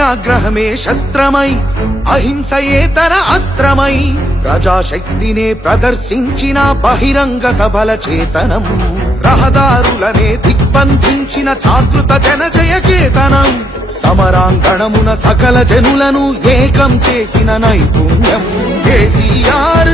సత్యాగ్రహమే శస్త్రమై అహింసయే తన అస్త్రమై ప్రజాశక్తినే ప్రదర్శించిన బహిరంగ సభల చేతనం రహదారులనే దిగ్బంధించిన జాగృత జనజయ కేతనం సమరాంగణమున సకల జనులను ఏకం చేసిన నైపుణ్యం కేసీఆర్